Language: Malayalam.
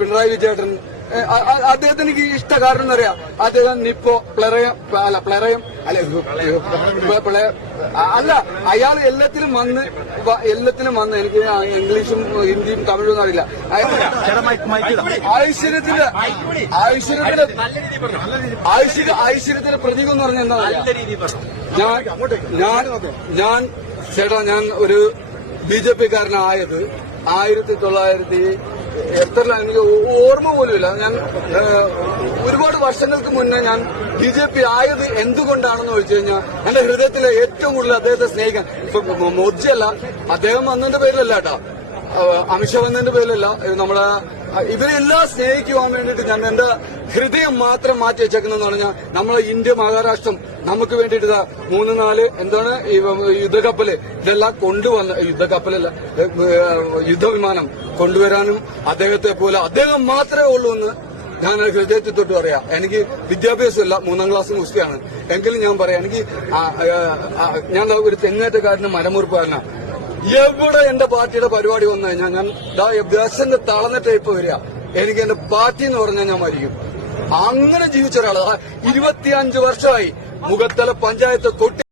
പിണറായി വിജയേട്ടൻ അദ്ദേഹത്തിന് എനിക്ക് ഇഷ്ട കാരണം എന്നറിയാം. അദ്ദേഹം നിപ്പോ പ്രളയം അല്ല അയാൾ എല്ലാത്തിനും വന്ന് എനിക്ക് ഇംഗ്ലീഷും ഹിന്ദിയും തമിഴൊന്നും അറിയില്ല. ഐശ്വര്യത്തിന്റെ പ്രതീകം എന്ന് പറഞ്ഞാൽ എന്താ ഞാൻ ഒരു BJP-കാരനായത് 1900 എത്രയാണ് എനിക്ക് ഓർമ്മ പോലുമില്ല. ഞാൻ ഒരുപാട് വർഷങ്ങൾക്ക് മുന്നേ ഞാൻ BJP ആയത് എന്തുകൊണ്ടാണെന്ന് ചോദിച്ചു കഴിഞ്ഞാൽ എന്റെ ഹൃദയത്തിലെ ഏറ്റവും കൂടുതൽ അദ്ദേഹത്തെ സ്നേഹിക്കാൻ ഇപ്പൊ മോദിയല്ല, അദ്ദേഹം വന്നതിന്റെ പേരിലല്ല കേട്ടോ, അമിത്ഷാ വന്നതിന്റെ പേരിലല്ല, നമ്മുടെ ഇവരെല്ലാം സ്നേഹിക്കുവാൻ വേണ്ടിയിട്ട് ഞാൻ എന്റെ ഹൃദയം മാത്രം മാറ്റി വെച്ചേക്കുന്നതെന്ന് പറഞ്ഞാൽ നമ്മളെ ഇന്ത്യ മഹാരാഷ്ട്രം നമുക്ക് വേണ്ടിയിട്ട് 3-4 എന്താണ് യുദ്ധക്കപ്പല് ഇതെല്ലാം കൊണ്ടുവന്ന യുദ്ധക്കപ്പലല്ല യുദ്ധവിമാനം കൊണ്ടുവരാനും അദ്ദേഹത്തെ പോലെ അദ്ദേഹം മാത്രമേ ഉള്ളൂ എന്ന് ഞാൻ ഹൃദയത്തിൽ തൊട്ട് പറയാം. എനിക്ക് വിദ്യാഭ്യാസമല്ല, 3ാം ക്ലാസ് മുസ്ലിയാണ്, എങ്കിലും ഞാൻ പറയാം എനിക്ക് ഞാൻ ഒരു തെങ്ങേറ്റക്കാരനും മരമുറിപ്പുകാരനാണ്. എവിടെ എന്റെ പാർട്ടിയുടെ പരിപാടി വന്നു കഴിഞ്ഞാൽ ഞാൻ ബസ്സിന്റെ തളന്നിട്ട് ഇപ്പൊ വരിക. എനിക്ക് എന്റെ പാർട്ടി എന്ന് പറഞ്ഞാൽ ഞാൻ മരിക്കും. അങ്ങനെ ജീവിച്ച ഒരാള് 25 വർഷമായി മുഖത്തല പഞ്ചായത്ത് കൊട്ടി